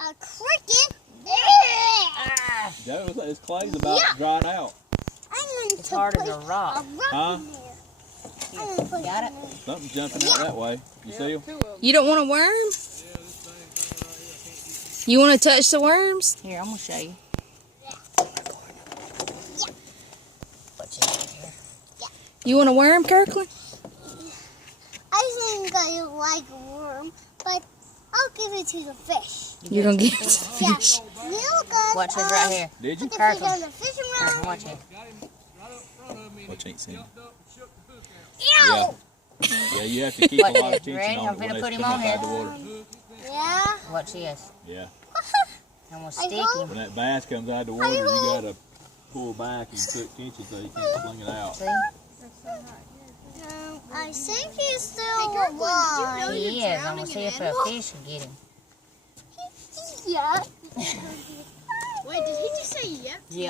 A cricket? Joe, his clay's about dried out. It's hard as a rock. Huh? Got it? Something's jumping out that way. You see him? You don't want a worm? You want to touch the worms? Here, I'm going to show you. You want a worm, Kirkland? I think I like a worm, but I'll give it to the fish. You're going to give it to the fish. Yeah. You guys, Watch this right here. Did you? put the fish Kirkland. on the fishing Kirkland, rod. watch it. What you ain't seen? Ew! Yeah. Yeah, you have to keep a lot of attention Ready? on I'm it when finna they put him come on up out of the water. Yeah. Watch this. Yeah. I'm going to I stick hope- him. When that bass comes out of the water, you gotta pull back and put tension so you can't fling it out. See? I think he's still alive. He is. I'm going to see if a fish can get him. Yeah. Wait, did he just say yep? Yeah.